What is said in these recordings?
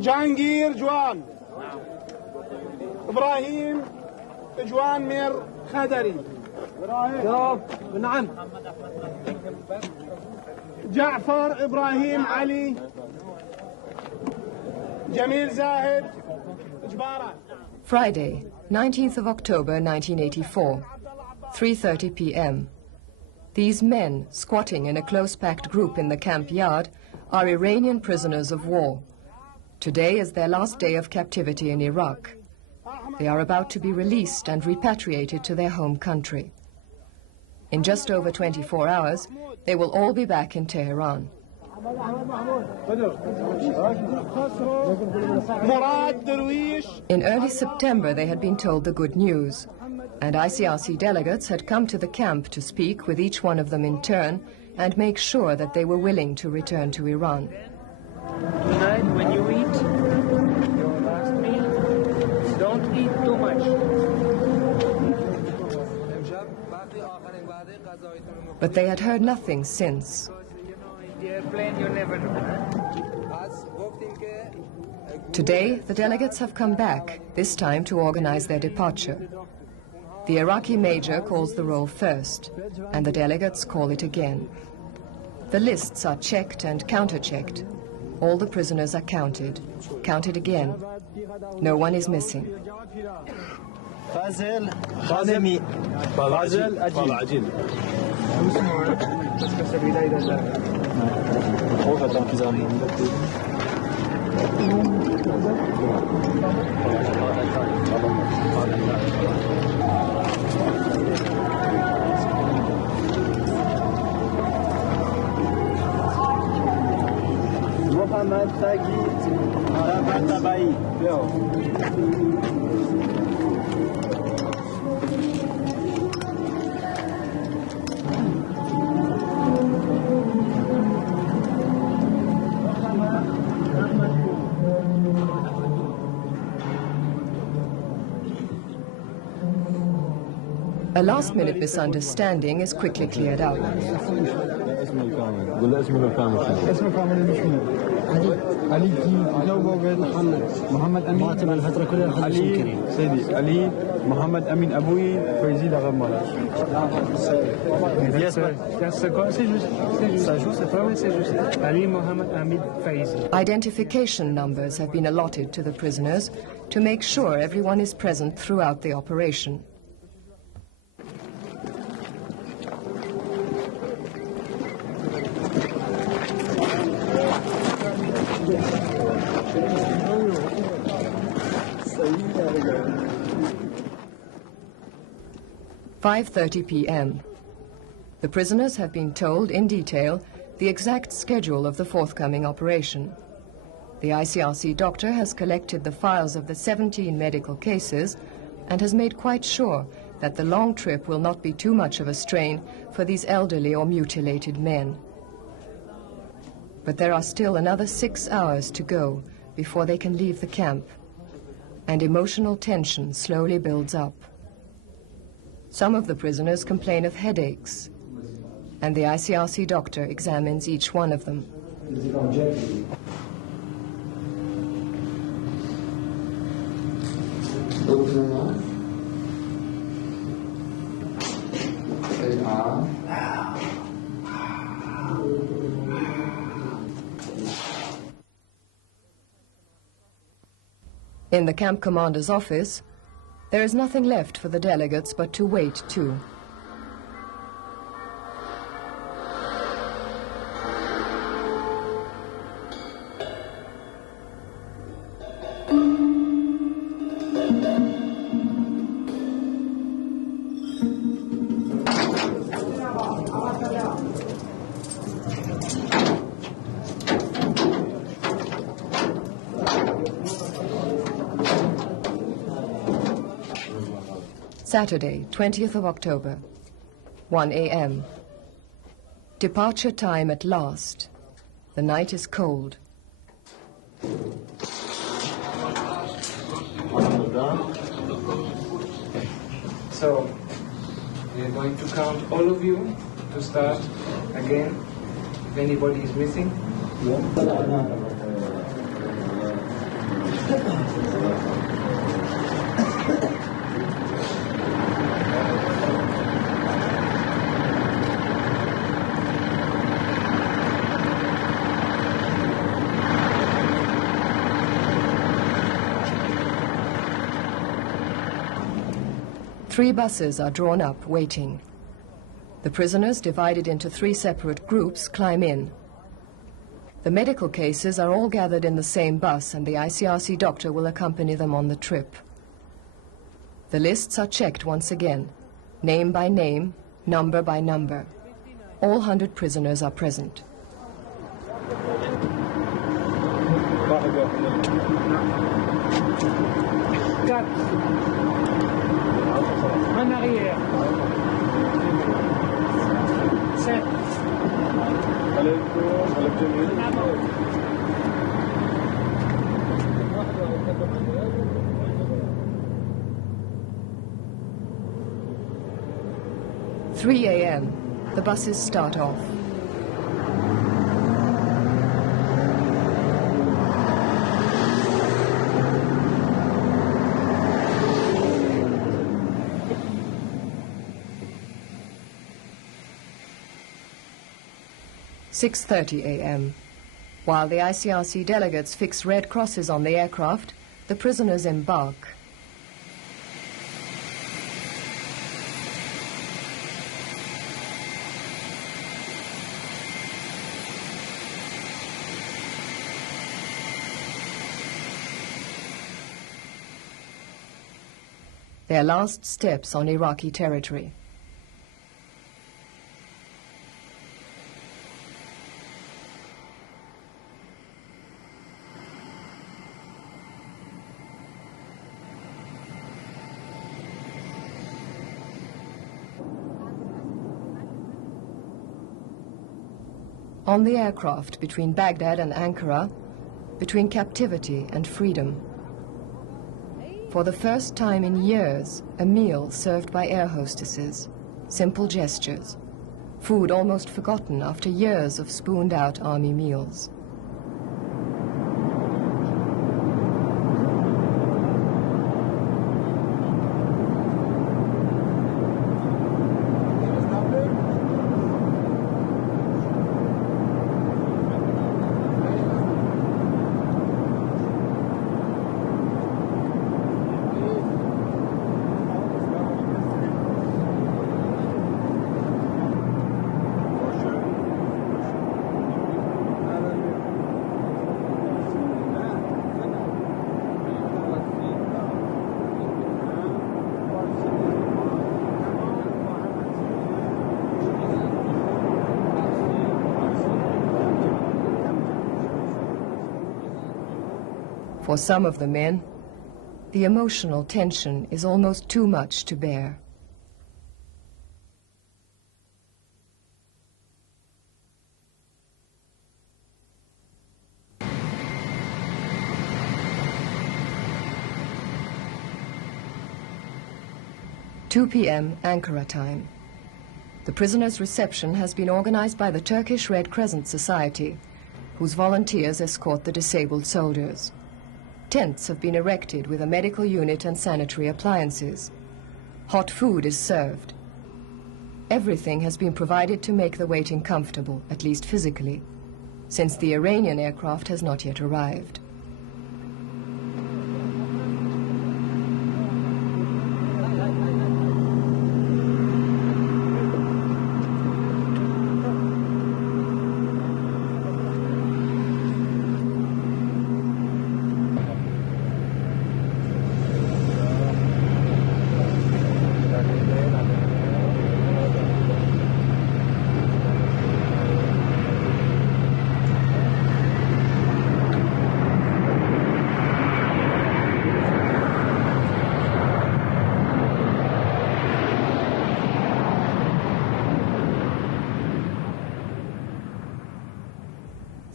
جهانگیر جوان إبراهيم جوان مير خدري نعم جعفر إبراهيم علي جميل زاهد جبارة. Friday, 19th of October 1984, 3:30 p.m. These men, squatting in a close-packed group in the camp yard, are Iranian prisoners of war. Today is their last day of captivity in Iraq. They are about to be released and repatriated to their home country. In just over 24 hours, they will all be back in Tehran. In early September, they had been told the good news, and ICRC delegates had come to the camp to speak with each one of them in turn and make sure that they were willing to return to Iran. Tonight, when you eat your last meal, don't eat too much. But they had heard nothing since. The airplane, you never know. Today, the delegates have come back, this time to organize their departure. The Iraqi major calls the roll first, and the delegates call it again. The lists are checked and counter-checked. All the prisoners are counted again. No one is missing. فازل خازمي فازل عجيل محمد تاجي تبعي A last-minute misunderstanding is quickly cleared up. علي محمد أمين ماتم الفترة كلها علي سيدي علي محمد أمين أبوي فايزي لغمالة. Identification numbers have been allotted to the prisoners to make sure everyone is present throughout the operation. At 5:30 p.m. The prisoners have been told in detail the exact schedule of the forthcoming operation. The ICRC doctor has collected the files of the 17 medical cases and has made quite sure that the long trip will not be too much of a strain for these elderly or mutilated men. But there are still another 6 hours to go before they can leave the camp, and emotional tension slowly builds up. Some of the prisoners complain of headaches, and the ICRC doctor examines each one of them. In the camp commander's office, there is nothing left for the delegates but to wait too. Saturday, 20th of October, 1 a.m. Departure time at last. The night is cold. So, we are going to count all of you to start again. If anybody is missing. 3 buses are drawn up, waiting. The prisoners, divided into 3 separate groups, climb in. The medical cases are all gathered in the same bus, and the ICRC doctor will accompany them on the trip. The lists are checked once again, name by name, number by number. All 100 prisoners are present. En arrière. 7. En avant. "3 a.m. The buses start off. "6:30 a.m. While the ICRC delegates fix red crosses on the aircraft, the prisoners embark. Their last steps on Iraqi territory. On the aircraft between Baghdad and Ankara, between captivity and freedom. For the first time in years, a meal served by air hostesses. Simple gestures. Food almost forgotten after years of spooned-out army meals. For some of the men, the emotional tension is almost too much to bear. "2 p.m. Ankara time. The prisoners' reception has been organized by the Turkish Red Crescent Society, whose volunteers escort the disabled soldiers. Tents have been erected with a medical unit and sanitary appliances. Hot food is served. Everything has been provided to make the waiting comfortable, at least physically, since the Iranian aircraft has not yet arrived.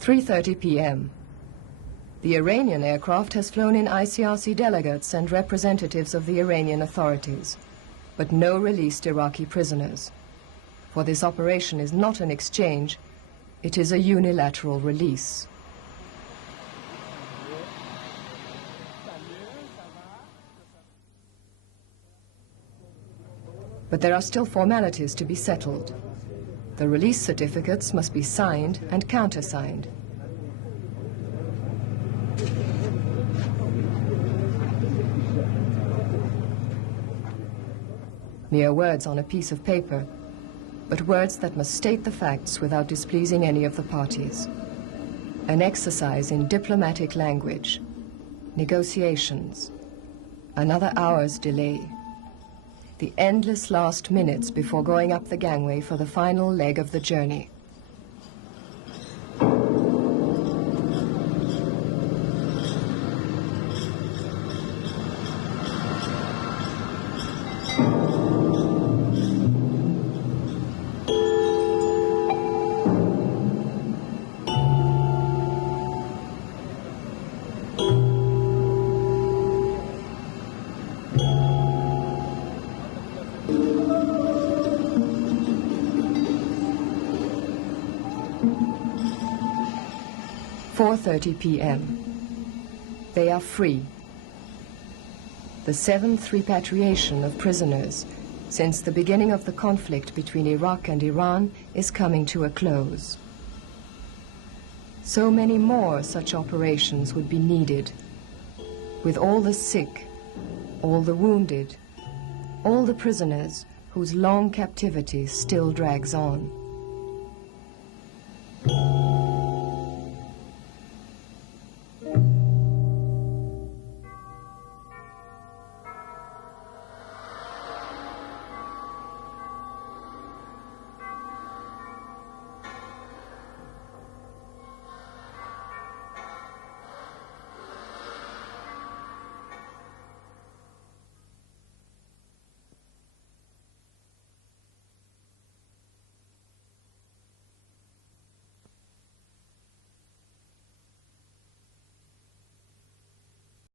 "3:30 p.m. The Iranian aircraft has flown in ICRC delegates and representatives of the Iranian authorities, but no released Iraqi prisoners. For this operation is not an exchange, it is a unilateral release. But there are still formalities to be settled. The release certificates must be signed and countersigned. Mere words on a piece of paper, but words that must state the facts without displeasing any of the parties. An exercise in diplomatic language, negotiations, another hour's delay, the endless last minutes before going up the gangway for the final leg of the journey. .30 p.m. They are free. The 7th repatriation of prisoners since the beginning of the conflict between Iraq and Iran is coming to a close. So many more such operations would be needed, with all the sick, all the wounded, all the prisoners whose long captivity still drags on.